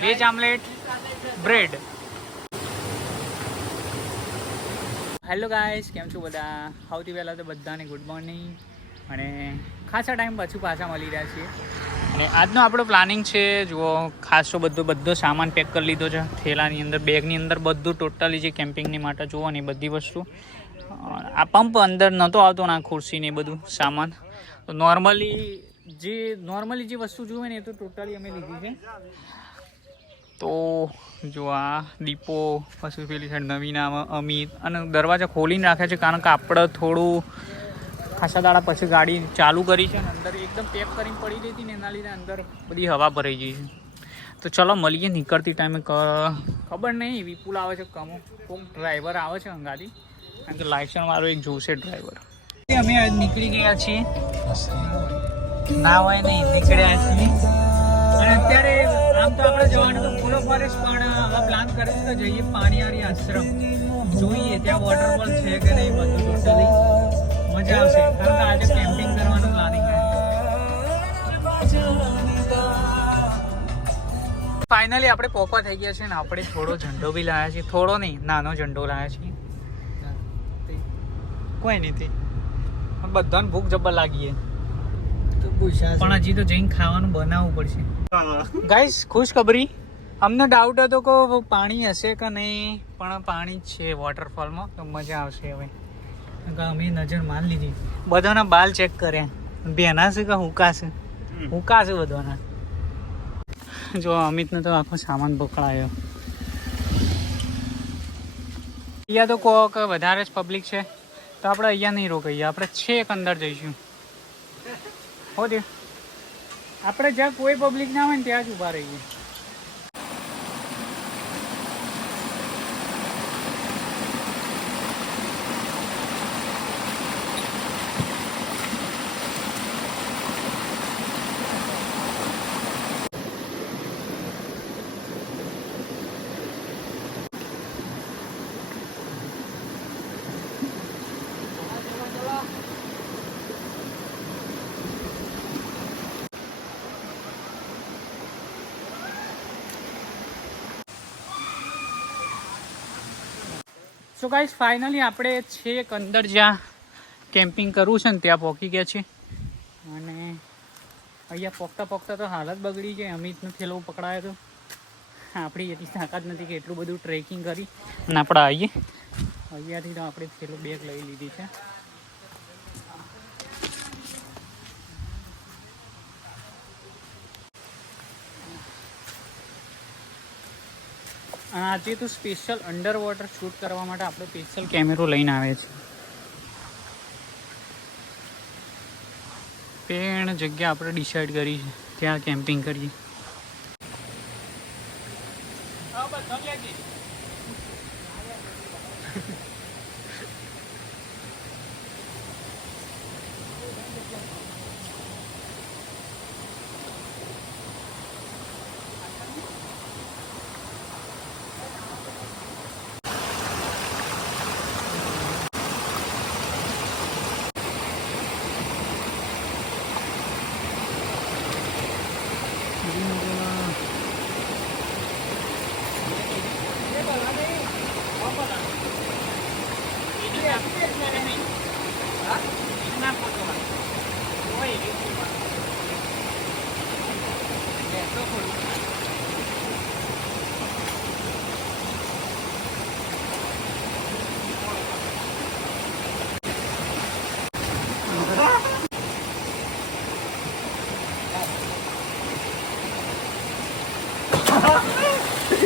Veg omelette bread hello guys કેમ છો બધા? સૌથી પહેલાં તો બધાને ગુડ મોર્નિંગ અને ખાસા ટાઈમ પછી પાછા મળી રહ્યા છીએ. અને આજનો આપણો પ્લાનિંગ છે, જુઓ, ખાસો બધો બધો સામાન પેક કરી લીધો છે. થેલાની અંદર બેગની અંદર બધું ટોટલી જે કેમ્પિંગની માટે જુઓ ને બધી વસ્તુ. આ પંપ અંદર નહોતો આવતો ને ખુરશી ને બધું સામાન. તો નોર્મલી જે નોર્મલી જે વસ્તુ જુએ ને એ તો ટોટલી અમે લીધી છે. તો જો આ દીપો, પછી પેલી સાઈડ નવીના અમિત અને દરવાજા ખોલીને રાખ્યા છે કારણ કે આપણે થોડું ખાસા દાડા પછી ગાડી ચાલુ કરી છે અને અંદર એકદમ પેક કરીને પડી ગઈ હતી ને એના લીધે અંદર બધી હવા ભરાઈ ગઈ છે. તો ચલો મળીએ નીકળતી ટાઈમે. ખબર નહીં વિપુલ આવે છે કમો કોઈક ડ્રાઈવર આવે છે અંગાથી. કારણ કે લાયસન્સ મારો એક જોશે ડ્રાઈવર અમે નીકળી ગયા છીએ. ના હોય નહીં, નીકળ્યા છીએ. અત્યારે આમ તો આપણે જવાનું તો પૂરો ફોરેસ્ટ પણ હવે પ્લાન કરે છે તો જઈએ પાણીયારી આશ્રમ. જોઈએ, ત્યાં વોટરફોલ છે કે નહીં બધું ટોટલી મજા આવશે. કારણ કે આજે કેમ્પિંગ કરવાનું પ્લાનિંગ ફાઇનલી આપણે પોપા થઈ ગયા છે ને આપણે થોડો ઝંડો બી લાવ્યા છીએ. થોડો નહીં નાનો ઝંડો લાવ્યા છીએ. કોઈ નહીં બધાને ભૂખ જબ્બર લાગી પણ હજી તો જઈને ખાવાનું બનાવવું પડશે. ગાઈસ ખુશખબરી. અમને ડાઉટ હતો કે પાણી હશે કે નહીં પણ પાણી જ છે વોટરફોલમાં તો મજા આવશે હવે. અમે નજર માન લીધી. બધાના બાલ ચેક કર્યા. બેના છે કે હુકા છે? હુકા છે બધાના? જો અમિતને તો આખો સામાન પકડાયો અહીંયા તો કોક વધારે જ પબ્લિક છે. તો આપણે અહીંયા નહીં રોકાઈએ. આપણે છેક અંદર જઈશું. હો દે આપણે જ્યાં કોઈ પબ્લિક ના હોય ને ત્યાં જ ઊભા રહીએ. સો ગાઈઝ ફાઇનલી આપણે છેક અંદર જ્યાં કેમ્પિંગ કરવું છે ને ત્યાં પહોંચી ગયા છે અને અહીંયા પોકતા પોકતા તો હાલત બગડી ગઈ. અમિતનું થેલો પકડાયો હતો આપણી એટલી તાકાત નથી કે એટલું બધું ટ્રેકિંગ કરી. અને આપણે આવીએ. અહીંયાથી તો આપણે થેલો બેગ લઈ લીધી છે. આજે તો સ્પેશિયલ અંડર વોટર શૂટ કરવા માટે આપણે સ્પેશિયલ કેમેરો લઈને આવે છે પેણ જગ્યા આપણે ડિસાઈડ કરી છે. ત્યાં કેમ્પિંગ કરીએ.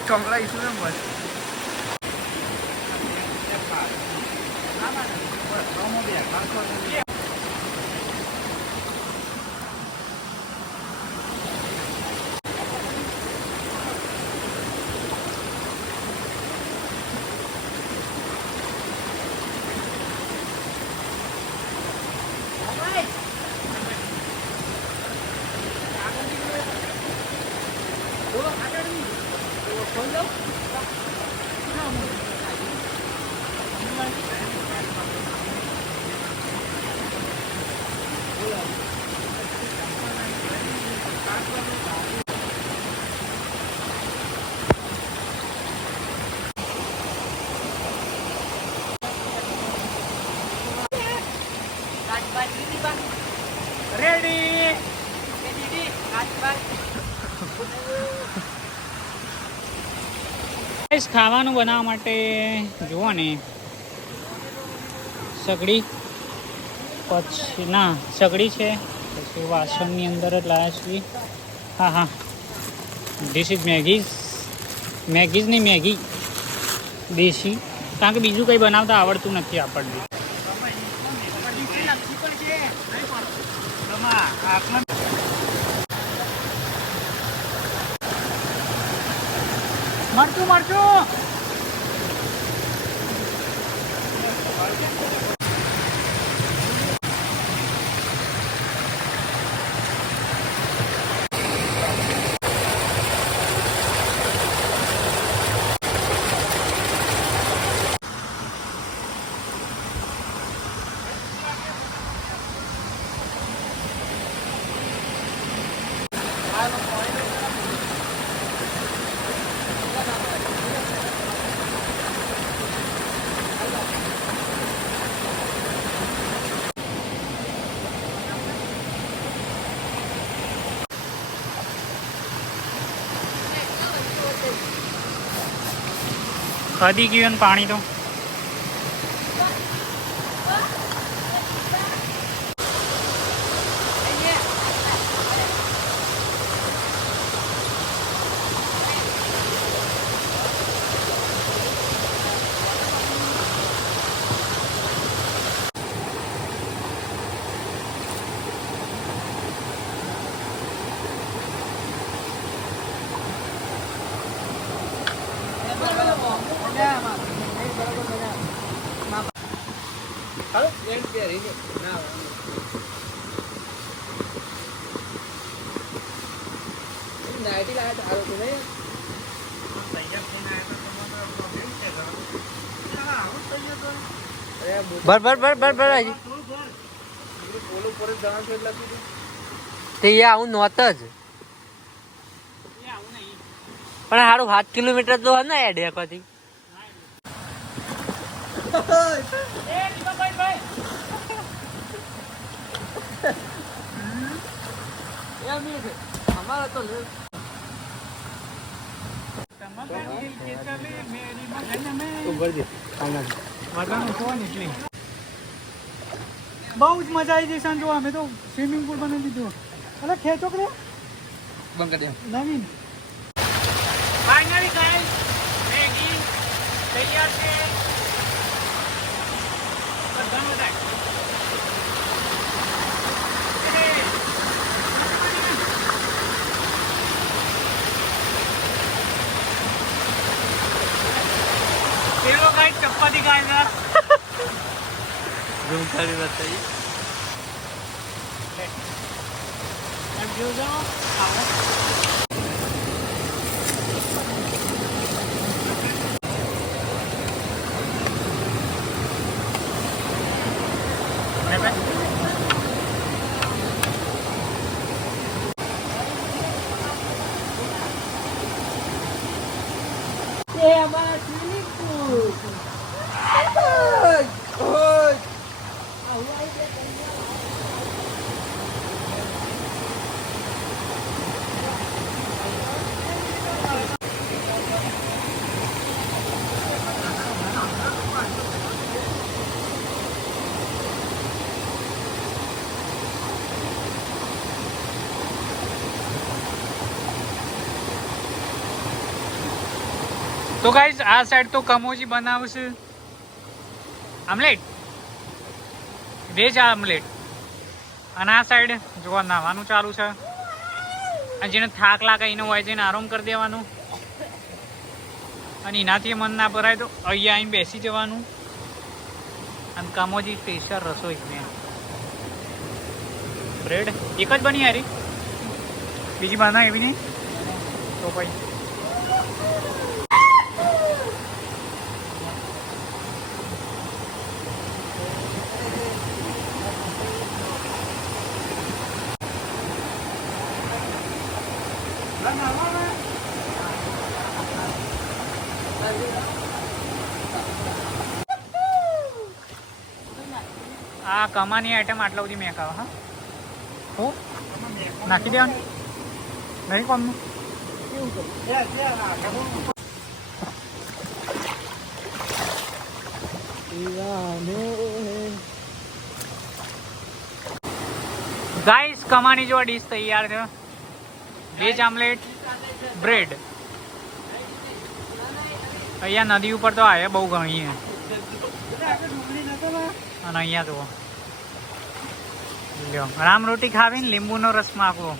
કમલા ઈસુ મસ્ત રેડી ખાવાનું બનાવવા માટે જુઓ ને. સગડી. પછી, ના, સગડી છે. પછી વાસણની અંદર જ લાવ્યા છીએ. હા હા. ધીસ ઇઝ મેગીઝ મેગીઝની મેગી દેશી કારણ કે બીજું કંઈ બનાવતા આવડતું નથી આપણને. મરચું મરચું. ખદી ગયું ને પાણી તો. ભર ભર જ. પણ સારું સાત કિલોમીટર તો હે ને એ ડેકોથી અમારે તો બહુ જ મજા આવી જશે જો અમે તો સ્વિમિંગ પુલ બનાવી દીધું અરે ખેંચો કે નવીન ફાઇનલી ગાઈસ મેગી તૈયાર છે બધાનો થાય પેલો ગાય ચપ્પાથી ગાય ના ઝૂમ કરી બતાવી એમ તો ગાઈઝ આ સાઈડ તો કમોજી બનાવશે. આમલેટ વેજ આમલેટ અને આ સાઈડ જોવા નાવાનું ચાલુ છે. અને જેને થાક લાગે એનો હોય જઈને આરામ કરી દેવાનું. અને એનાથી મન ના ભરાય તો અહીંયા આવીને બેસી જવાનું. અને કામોજી સ્પેશિયલ રસોઈ મેં બ્રેડ એક જ બની હારી? બીજી બાના એવી નહીં? તો ભાઈ આ કમાની આઈટમ આટલા બધી મેક આવે હા? હું? નાખી દેવાનું? નહીં કોમનું? ગાઈસ કમાની જો ડીશ તૈયાર છે. વેજ આમલેટ બ્રેડ અહીંયા નદી ઉપર તો આયા બહુ ઘણી છે અને અહીંયા જુઓ લ્યો રામ રોટી ખાવી ને લીંબુનો રસ માખવો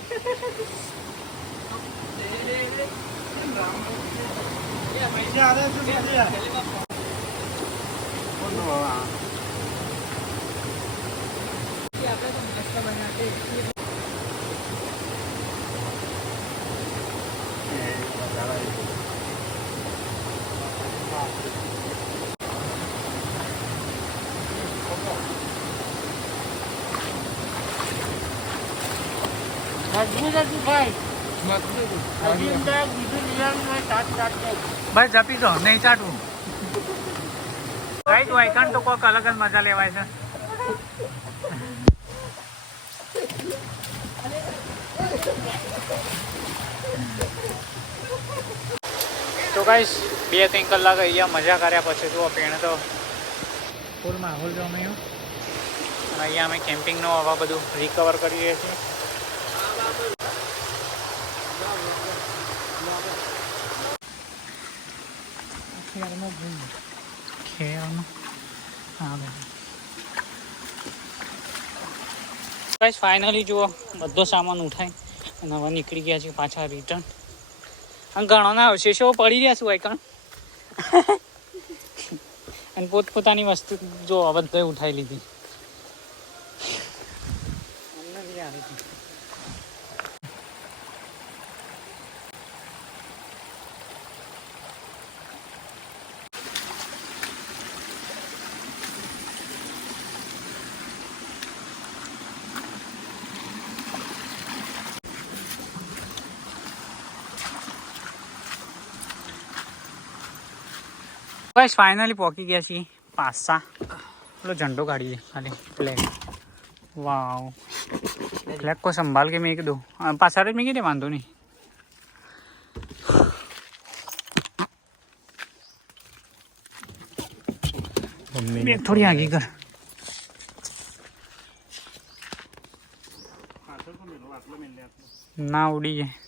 ભાઈ, જપી દો, નહીં ચાટવું. રાઈટ વાયકણ તો કોઈક અલગ જ મજા લેવાય છે. તો ગાઈસ બે ત્રણ કલાક અહીંયા મજા કર્યા પછી જુઓ, પેણ તો ફૂલ માહોલ જો અમે અને અહીંયા અમે કેમ્પિંગનો આવા બધું રિકવર કરી રહ્યા છીએ. ખેવાનું. હા ગાઈસ ફાઇનલી જુઓ બધો સામાન ઉઠાય. અને હવે નીકળી ગયા છે પાછા રિટર્ન અને ઘણાના અવશેષો પડી રહ્યા છું આઈકણ અને પોતપોતાની વસ્તુ જો બધે ઉઠાઈ લીધી. અમને બી આવી રીતે. બસ ફાઇનલી પહોંચી ગયા છીએ પાસા પેલો ઝંડો કાઢી દે ખાલી ફ્લેગ વાવ ફ્લેગ કો સંભાળ કે મેં કીધું આ પાછળ જ મેં કીધે વાંધો નહીં બે થોડી આગી કર ના ઉડી જાય